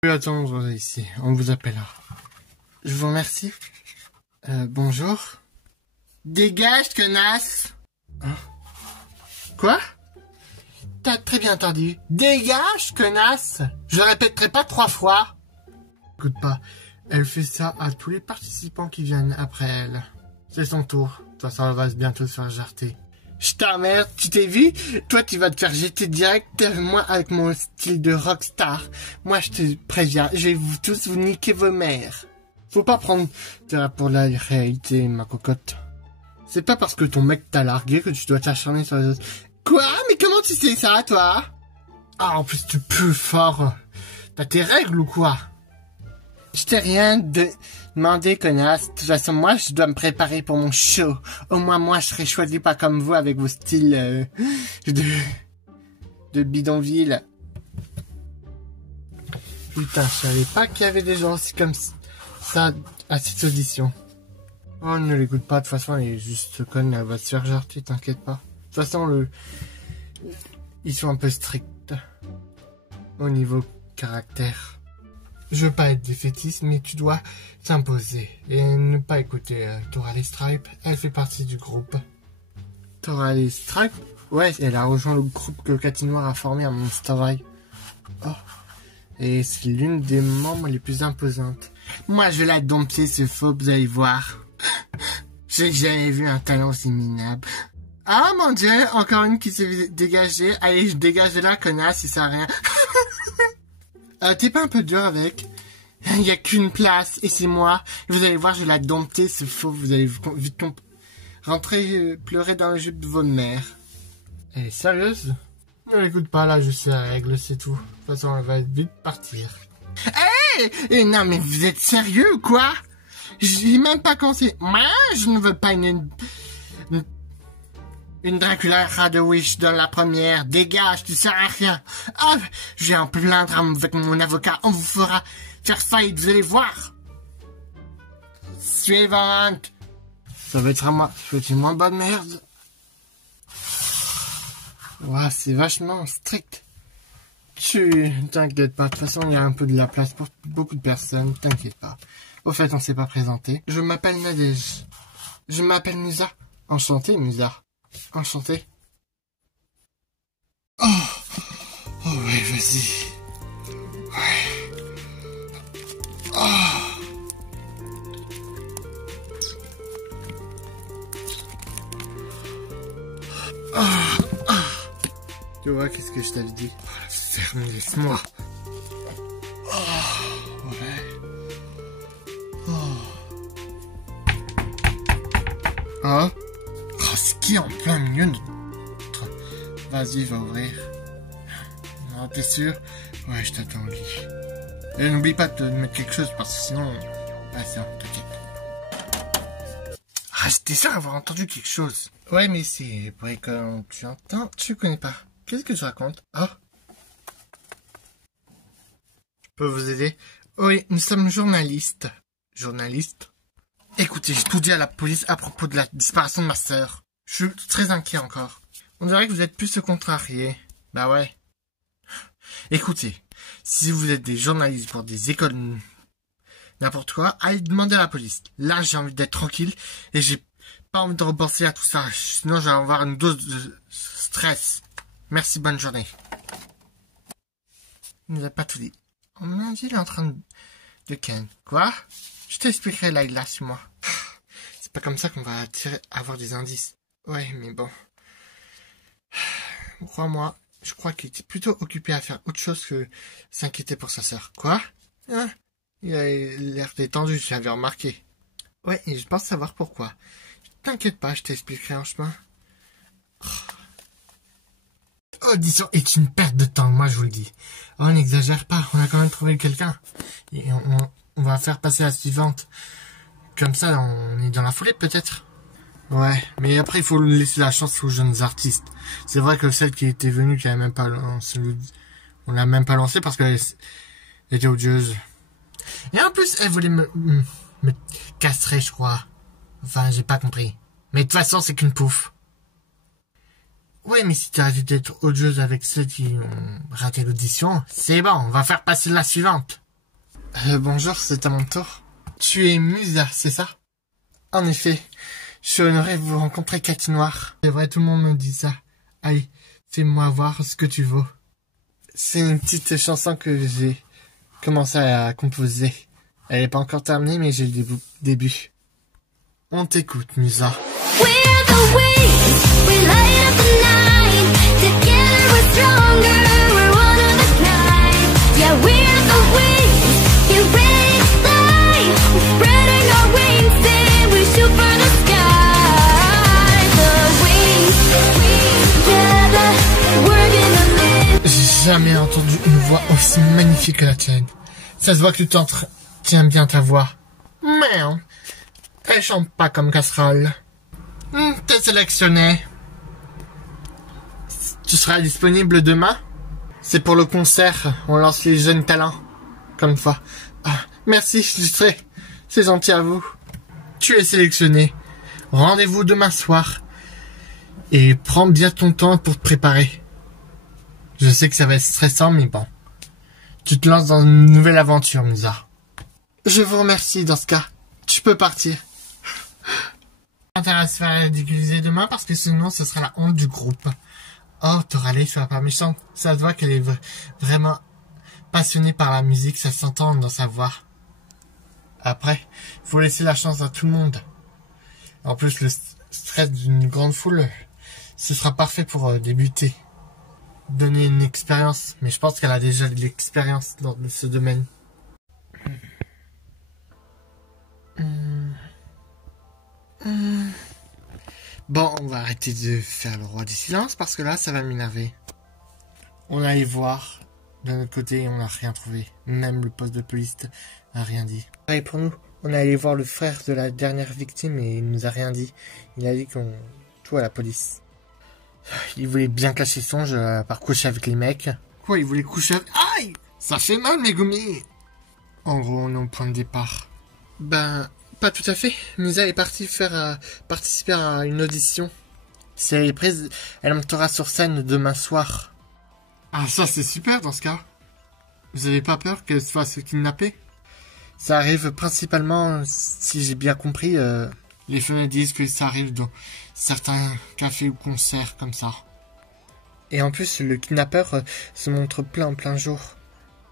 Vous pouvez attendre ici, on vous appellera. Je vous remercie. Bonjour. Dégage, connasse. Hein? Quoi? T'as très bien entendu. Dégage, connasse. Je répéterai pas 3 fois. Écoute pas, elle fait ça à tous les participants qui viennent après elle. C'est son tour. De toute façon, elle va bientôt se faire jarter. Je t'emmerde, tu t'es vu? Toi, tu vas te faire jeter direct, moi, avec mon style de rockstar. Moi, je te préviens, je vais vous tous vous niquer vos mères. Faut pas prendre pour la réalité, ma cocotte. C'est pas parce que ton mec t'a largué que tu dois t'acharner sur les autres. Quoi? Mais comment tu sais ça, toi? Ah, en plus, tu pues fort. T'as tes règles ou quoi? Je t'ai rien demandé, connasse. De toute façon, moi, je dois me préparer pour mon show. Au moins, moi, je serai choisi pas comme vous avec vos styles de bidonville. Putain, je savais pas qu'il y avait des gens aussi comme ça à cette audition. Oh, ne l'écoute pas. De toute façon, elle est juste conne. Elle va se faire jarter, t'inquiète pas. De toute façon, ils sont un peu stricts au niveau caractère. Je veux pas être défaitiste, mais tu dois t'imposer et ne pas écouter Tora Stripe. Elle fait partie du groupe. Tora Stripe? Ouais, elle a rejoint le groupe que Cathy Noir a formé à Monster High. Oh. Et c'est l'une des membres les plus imposantes. Moi, je vais la dompter, ce faux, vous allez voir. J'ai jamais vu un talent aussi minable. Ah mon dieu, encore une qui s'est dégagée. Allez, je dégage de là, connasse, ça sert à rien. T'es pas un peu dur avec? Il y a qu'une place, et c'est moi. Vous allez voir, je vais la dompter, ce faux. Vous allez vite rentrer pleurer dans le jupe de votre mère. Elle est sérieuse? Ne l'écoute pas, là, je sais la règle, c'est tout. De toute façon, elle va vite partir. Hey! Non, mais vous êtes sérieux ou quoi? J'ai même pas conseillé. Moi, je ne veux pas une Dracula Radowish dans la première. Dégage, tu sers à rien. Ah, je vais en plaindre avec mon avocat. On vous fera faire faillite, vous allez voir. Suivante. Ça va être à moi. Je suis une moins bonne merde. Ouah, c'est vachement strict. T'inquiète pas. De toute façon, il y a un peu de la place pour beaucoup de personnes. T'inquiète pas. Au fait, on s'est pas présenté. Je m'appelle Nadège. Je m'appelle Musa. Enchanté, Musa. Enchanté. Oh, oh ouais, vas-y. Ouais. Oh. Oh. Oh. Tu vois, qu'est-ce que je t'avais dit? Oh, ferme, laisse-moi. Oh, ouais. Oh. Hein? Oh, ce qui est en plein milieu de notre... Vas-y, va ouvrir. Non, t'es sûr? Ouais, je t'attends au lit. Et n'oublie pas de mettre quelque chose, parce que sinon... Ah, c'est bon, t'inquiète. Ah, j'étais sûr d'avoir entendu quelque chose. Ouais, mais c'est... Pour quand tu entends... Tu connais pas. Qu'est-ce que tu racontes? Oh. Je peux vous aider? Oui, nous sommes journalistes. Journalistes? Écoutez, j'ai tout dit à la police à propos de la disparition de ma sœur. Je suis très inquiet encore. On dirait que vous êtes plus contrariés. Bah ouais. Écoutez, si vous êtes des journalistes pour des écoles n'importe quoi, allez demander à la police. Là, j'ai envie d'être tranquille et j'ai pas envie de repenser à tout ça. Sinon, je vais avoir une dose de stress. Merci, bonne journée. Il nous a pas tout dit. On m'a dit, il est en train de ken. Quoi? Je t'expliquerai là, sur moi. C'est pas comme ça qu'on va avoir des indices. Ouais, mais bon. Crois-moi, je crois qu'il était plutôt occupé à faire autre chose que s'inquiéter pour sa sœur. Quoi? Ah, il a l'air détendu, j'avais remarqué. Ouais, et je pense savoir pourquoi. T'inquiète pas, je t'expliquerai en chemin. Oh, disons, est une perte de temps, moi je vous le dis. Oh, on n'exagère pas, on a quand même trouvé quelqu'un. Et on va faire passer la suivante. Comme ça, on est dans la foulée peut-être. Ouais, mais après il faut laisser la chance aux jeunes artistes. C'est vrai que celle qui était venue, qui avait même pas lancé, on l'a même pas lancée parce qu'elle était odieuse. Et en plus, elle voulait me castrer, je crois. Enfin, j'ai pas compris. Mais de toute façon, c'est qu'une pouffe. Ouais, mais si t'as arrêté d'être odieuse avec ceux qui ont raté l'audition, c'est bon, on va faire passer la suivante. Bonjour, c'est à mon tour. Tu es Musa, c'est ça? En effet, je suis honoré de vous rencontrer, Cathy Noire. C'est vrai, tout le monde me dit ça. Allez, fais-moi voir ce que tu vaux. C'est une petite chanson que j'ai commencé à composer. Elle n'est pas encore terminée, mais j'ai le début. On t'écoute, Musa. We're the wings, we light up the night. Together we're stronger, we're one of a kind. Yeah, we're the wings, you ready to fly. We're spreading our wings and we shoot for the sky. The wings, together, we're gonna live. J'ai jamais entendu une voix aussi magnifique que la tienne. Ça se voit que tu tiens bien ta voix. Merde, elle chante pas comme casserole. T'es sélectionné. Tu seras disponible demain? C'est pour le concert, on lance les jeunes talents. Comme ça. Ah, merci, je serai. C'est gentil à vous. Tu es sélectionné. Rendez-vous demain soir. Et prends bien ton temps pour te préparer. Je sais que ça va être stressant, mais bon. Tu te lances dans une nouvelle aventure, Musa. Je vous remercie dans ce cas. Tu peux partir. Intérêt à se faire ridiculiser demain parce que sinon ce sera la honte du groupe. Oh, Toralei, sois pas méchante. Ça se voit qu'elle est vraiment passionnée par la musique, ça s'entend dans sa voix. Après, il faut laisser la chance à tout le monde. En plus, le stress d'une grande foule, ce sera parfait pour débuter. Donner une expérience, mais je pense qu'elle a déjà de l'expérience dans ce domaine. Bon, on va arrêter de faire le roi du silence parce que là, ça va m'énerver. On allait voir. De notre côté, on n'a rien trouvé. Même le poste de police n'a rien dit. Pareil pour nous. On est allé voir le frère de la dernière victime et il nous a rien dit. Il a dit qu'on tout à la police. Il voulait bien cacher son jeu par coucher avec les mecs. Quoi, il voulait coucher avec... Aïe! Ça fait mal, Megumi! En gros, on est au point de départ. Ben, pas tout à fait. Musa est partie participer à une audition. Si elle est prise, elle montera sur scène demain soir. Ah, ça c'est super dans ce cas. Vous avez pas peur qu'elle se fasse kidnapper? Ça arrive principalement, si j'ai bien compris, les fenêtres disent que ça arrive dans certains cafés ou concerts comme ça. Et en plus, le kidnappeur se montre en plein jour.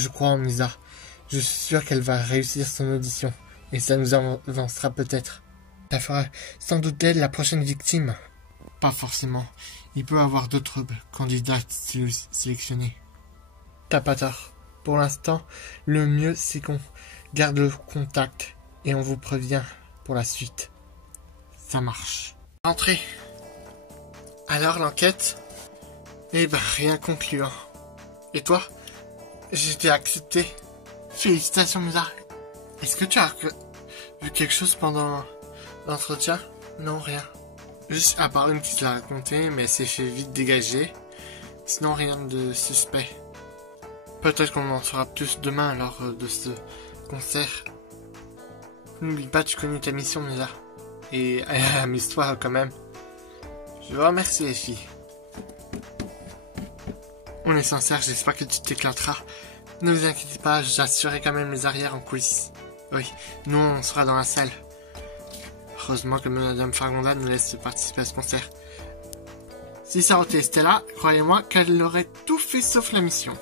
Je crois en Musa. Je suis sûr qu'elle va réussir son audition. Et ça nous avancera peut-être. Ça fera sans doute d'elle la prochaine victime. Pas forcément. Il peut y avoir d'autres candidats sélectionnés. T'as pas tort. Pour l'instant, le mieux c'est qu'on garde le contact et on vous prévient pour la suite. Ça marche. Entrez. Alors l'enquête? Eh ben rien concluant. Et toi? J'ai été accepté. Félicitations Musa. Est-ce que tu as vu quelque chose pendant l'entretien? Non, rien. Juste à part une qui te l'a raconté, mais elle s'est fait vite dégager. Sinon, rien de suspect. Peut-être qu'on en saura plus demain lors de ce concert. N'oublie pas, tu connais ta mission, Musa. Et amuse-toi quand même. Je vous remercie, les filles. On est sincère, j'espère que tu t'éclateras. Ne vous inquiétez pas, j'assurerai quand même les arrières en coulisses. Oui, nous on sera dans la salle. Heureusement que Madame Fargonda nous laisse participer à ce concert. Si ça aurait été Stella, croyez-moi qu'elle aurait tout fait sauf la mission.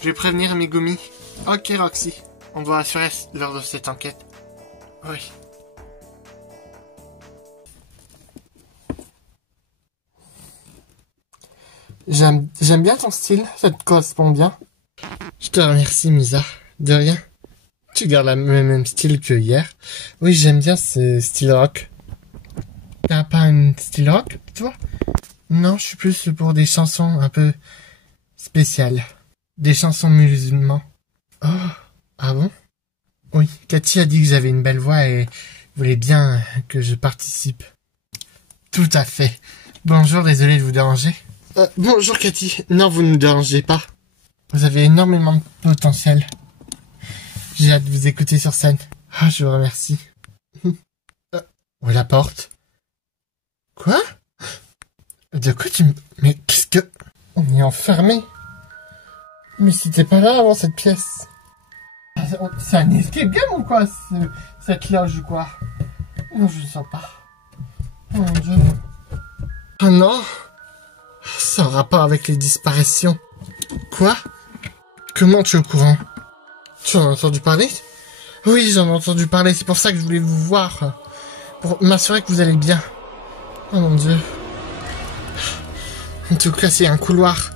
Je vais prévenir Megumi. Ok Roxy, on doit assurer lors de cette enquête. Oui. J'aime bien ton style, ça te correspond bien. Je te remercie Musa, de rien. Tu gardes le même style que hier. Oui, j'aime bien ce style rock. T'as pas un style rock, toi? Non, je suis plus pour des chansons un peu spéciales. Des chansons musulmans. Oh, ah bon? Oui, Cathy a dit que j'avais une belle voix et voulait bien que je participe. Tout à fait. Bonjour, désolé de vous déranger. Bonjour Cathy. Non, vous ne me dérangez pas. Vous avez énormément de potentiel. J'ai hâte de vous écouter sur scène. Ah, je vous remercie. Où est la porte? Quoi? De quoi tu me... Mais qu'est-ce que... On est enfermé. Mais c'était pas là avant cette pièce. C'est un escape game ou quoi, cette loge ou quoi? Non, je ne sens pas. Oh mon dieu. Oh non. C'est en rapport avec les disparitions. Quoi? Comment tu es au courant? Tu en as entendu parler? Oui, j'en ai entendu parler, c'est pour ça que je voulais vous voir. Pour m'assurer que vous allez bien. Oh mon dieu. En tout cas, c'est un couloir.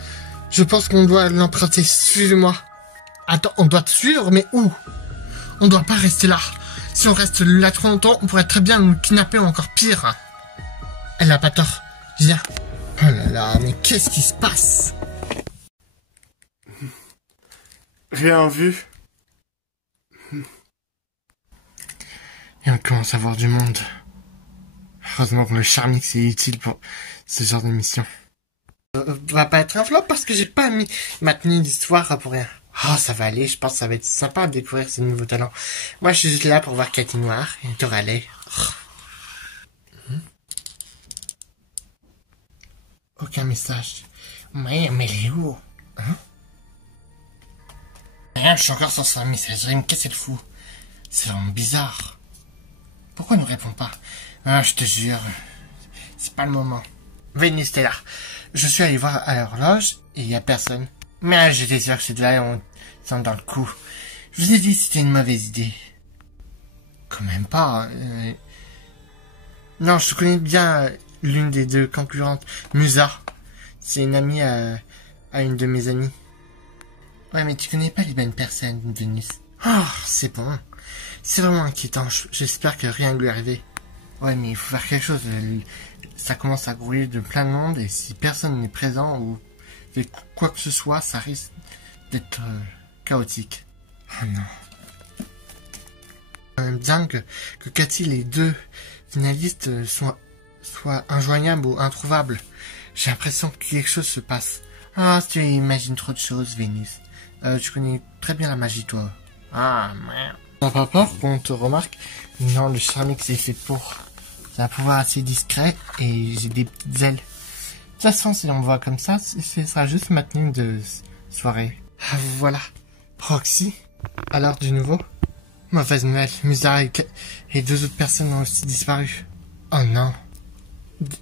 Je pense qu'on doit l'emprunter. Suivez-moi. Attends, on doit te suivre, mais où? On doit pas rester là. Si on reste là trop longtemps, on pourrait très bien nous kidnapper ou encore pire. Elle a pas tort. Viens. Oh là là, mais qu'est-ce qui se passe? Rien vu. Et on commence à voir du monde. Heureusement que le Charmix est utile pour ce genre de mission. Va pas être un flop parce que j'ai pas mis ma tenue d'histoire pour rien. Oh, ça va aller, je pense que ça va être sympa de découvrir ces nouveaux talents. Moi, je suis juste là pour voir Cathy Noire et te râler. Aucun message. Mais elle est où? Hein? Rien, je suis encore sur sa messagerie, mais qu'est-ce qu'elle fout? C'est vraiment bizarre. Pourquoi elle ne répond pas? Ah, je te jure, c'est pas le moment. Vénus, t'es là. Je suis allé voir à l'horloge et il y a personne. Mais j'étais sûr que ces deux-là ont sont dans le coup. Je vous ai dit que c'était une mauvaise idée. Quand même pas. Non, je connais bien l'une des deux concurrentes, Musa. C'est une amie à une de mes amies. Ouais, mais tu connais pas les bonnes personnes, Vénus. Oh, c'est bon. C'est vraiment inquiétant. J'espère que rien ne lui est arrivé. Ouais, mais il faut faire quelque chose. Ça commence à grouiller de plein de monde et si personne n'est présent ou fait quoi que ce soit, ça risque d'être chaotique. Oh non. C'est même dingue que Cathy, les deux finalistes, soient injoignables ou introuvables. J'ai l'impression que quelque chose se passe. Ah, tu imagines trop de choses, Vénus. Tu connais très bien la magie, toi. Ah, merde. T'as pas peur qu'on te remarque? Non, le Charmix est fait pour. C'est un pouvoir assez discret et j'ai des petites ailes. De toute façon, si on me voit comme ça, ce sera juste ma tenue de soirée. Ah, voilà. Roxy? Alors, du nouveau? Mauvaise nouvelle. Musa et deux autres personnes ont aussi disparu. Oh non.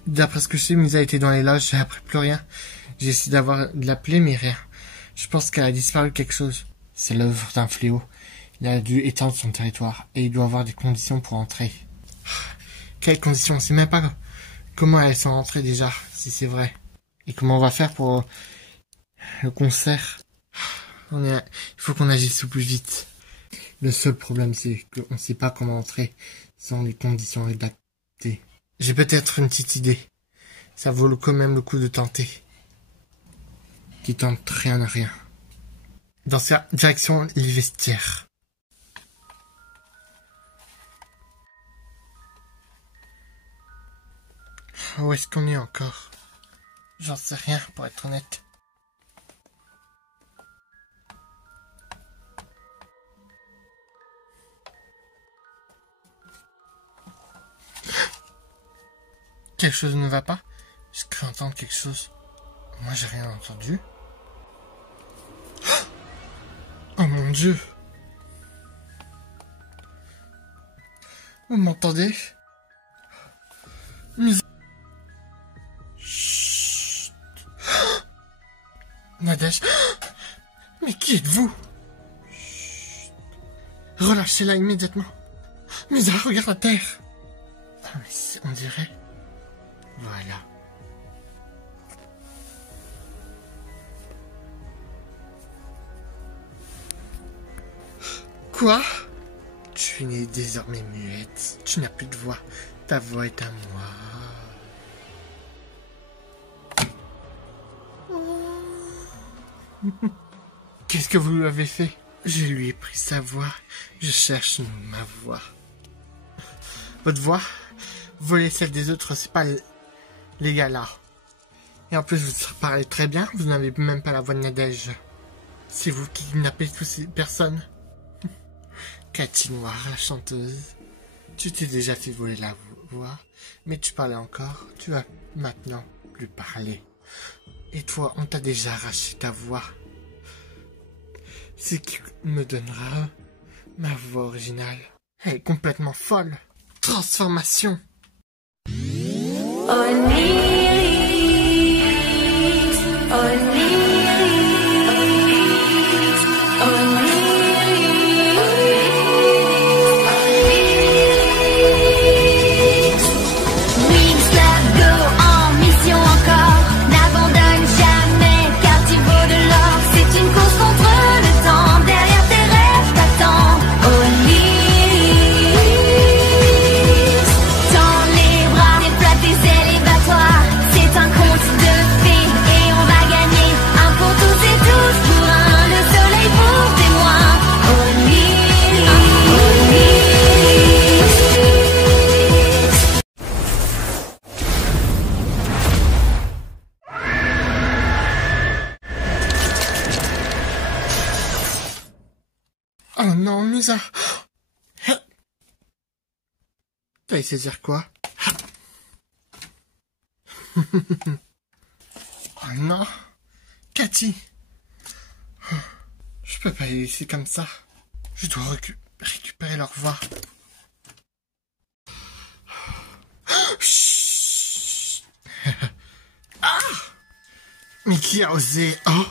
D'après ce que je sais, Musa était dans les loges, j'ai appris plus rien. J'ai essayé de l'appeler, mais rien. Je pense qu'elle a disparu quelque chose. C'est l'œuvre d'un fléau. Il a dû étendre son territoire, et il doit avoir des conditions pour entrer. Quelles conditions? On sait même pas comment elles sont rentrées déjà, si c'est vrai. Et comment on va faire pour le concert? Il faut qu'on agisse au plus vite. Le seul problème, c'est qu'on sait pas comment entrer sans les conditions rédactées. J'ai peut-être une petite idée. Ça vaut quand même le coup de tenter. Qui tente rien à rien. Dans sa direction, les vestiaires. Où est-ce qu'on est encore? J'en sais rien, pour être honnête. Quelque chose ne va pas? Je crains entendre quelque chose. Moi, j'ai rien entendu. Oh mon Dieu! Vous m'entendez? Chut! Nadège! Mais qui êtes-vous? Relâchez-la immédiatement. Musa, regarde la terre. Ah, mais on dirait... Voilà. Quoi? Tu es désormais muette. Tu n'as plus de voix. Ta voix est à moi. Qu'est-ce que vous lui avez fait? Je lui ai pris sa voix. Je cherche ma voix. Votre voix? Voler celle des autres, c'est pas légal là. Et en plus, vous parlez très bien. Vous n'avez même pas la voix de Nadège. C'est vous qui kidnappez toutes ces personnes. Cathy Noire, la chanteuse. Tu t'es déjà fait voler la voix, mais tu parlais encore. Tu vas maintenant plus parler. Et toi, on t'a déjà arraché ta voix. Ce qui me donnera Ma voix originale, elle est complètement folle. Transformation. Oh non, Musa. T'as essayé de dire quoi? Oh non. Cathy. Je peux pas les laisser comme ça. Je dois récupérer leur voix. Chut. Ah! Mais qui a osé? Oh!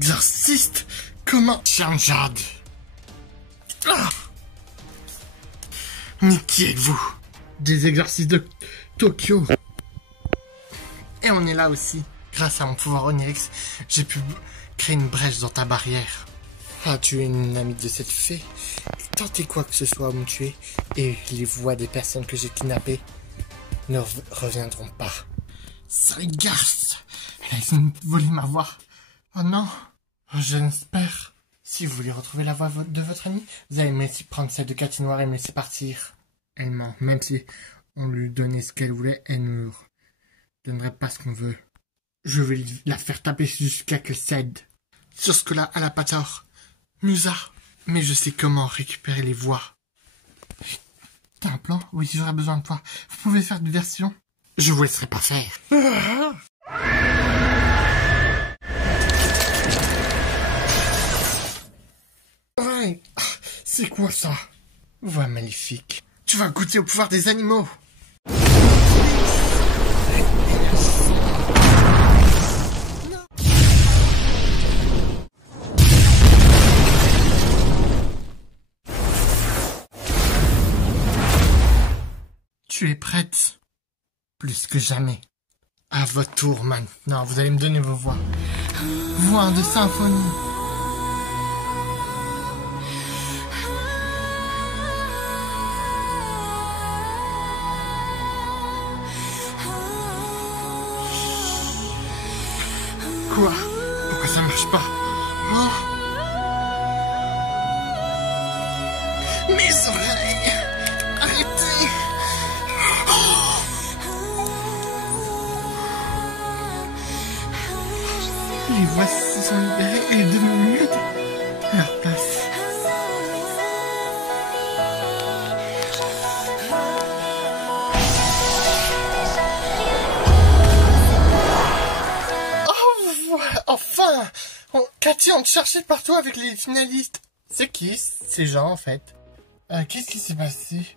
Exorciste? Comment? Chanjad. Ah! Mais qui êtes-vous? Des exorcistes de Tokyo. Et on est là aussi. Grâce à mon pouvoir onirique, j'ai pu créer une brèche dans ta barrière. Ah, tu es une amie de cette fée. Et tentez quoi que ce soit à me tuer, et les voix des personnes que j'ai kidnappées ne reviendront pas. Sale garce! Elle a essayé de voler ma voix. Oh non! J'espère. Si vous voulez retrouver la voix de votre amie, vous allez me laisser prendre celle de Cathy Noire et me laisser partir. Elle ment. Même si on lui donnait ce qu'elle voulait, elle ne nous donnerait pas ce qu'on veut. Je vais la faire taper jusqu'à qu'elle cède. Sur ce que-là, elle a pas tort. Musa. Mais je sais comment récupérer les voix. T'as un plan? Oui, j'aurai besoin de toi. Vous pouvez faire diversion? Je vous laisserai pas faire. Ouais, c'est quoi ça? Voix maléfique. Tu vas goûter au pouvoir des animaux. Tu es prête? Plus que jamais. À votre tour maintenant, vous allez me donner vos voix. Voix de symphonie. Quoi? Pourquoi ça marche pas? Oh. Mes oreilles! Arrêtez! Oh. Les voix se sont libérées et devenues muettes à leur place. Enfin! Cathy, on te cherchait partout avec les finalistes. C'est qui ces gens en fait? Qu'est-ce qui s'est passé?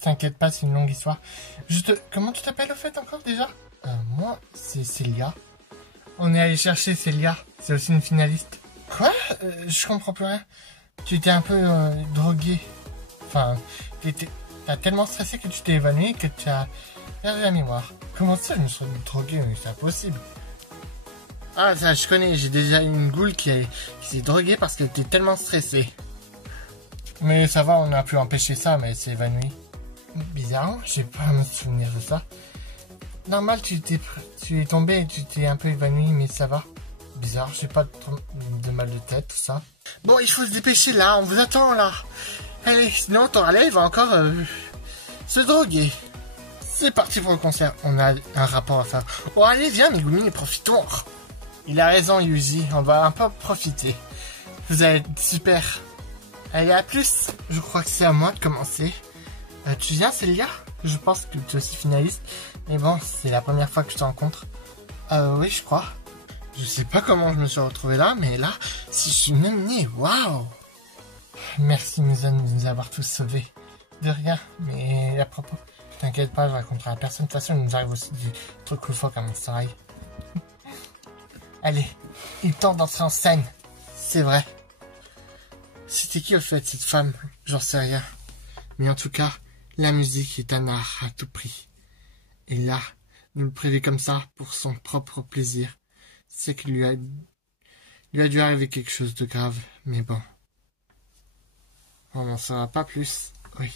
T'inquiète pas, c'est une longue histoire. Comment tu t'appelles au fait encore déjà? Moi, c'est Célia. On est allé chercher Célia. C'est aussi une finaliste. Quoi? Je comprends plus rien. Tu étais un peu drogué. Enfin, t'as tellement stressé que tu t'es évanoui que tu as perdu la mémoire. Comment ça, je me suis drogué? Mais c'est impossible. Ah, ça, je connais. J'ai déjà une goule qui s'est droguée parce qu'elle était tellement stressée. Mais ça va, on a pu empêcher ça, mais elle s'est évanouie. Bizarre, j'ai pas à me souvenir de ça. Normal, tu es tombé et tu t'es un peu évanoui, mais ça va. Bizarre, j'ai pas de mal de tête, tout ça. Bon, il faut se dépêcher là, on vous attend là. Allez, sinon ton relais va encore se droguer. C'est parti pour le concert, on a un rapport à faire. Oh allez, viens Megumi, et profitons. Il a raison Yuji, on va un peu profiter. Vous allez être super. Allez, à plus. Je crois que c'est à moi de commencer. Tu viens, Célia? Je pense que tu es aussi finaliste. Mais bon, c'est la première fois que je te rencontre. Oui, je crois. Je sais pas comment je me suis retrouvé là, mais là, si je suis nominé, waouh! Merci, Musa, de nous avoir tous sauvés. De rien, mais à propos, t'inquiète pas, je raconterai à personne. De toute façon, il nous arrive aussi du truc loufoque à mon travail. Allez, il est temps d'entrer en scène. C'est vrai. C'était qui au fait cette femme? J'en sais rien. Mais en tout cas, la musique est un art à tout prix. Et là, nous le priver comme ça pour son propre plaisir, c'est qu'il lui a dû arriver quelque chose de grave. Mais bon, on n'en saura pas plus. Oui.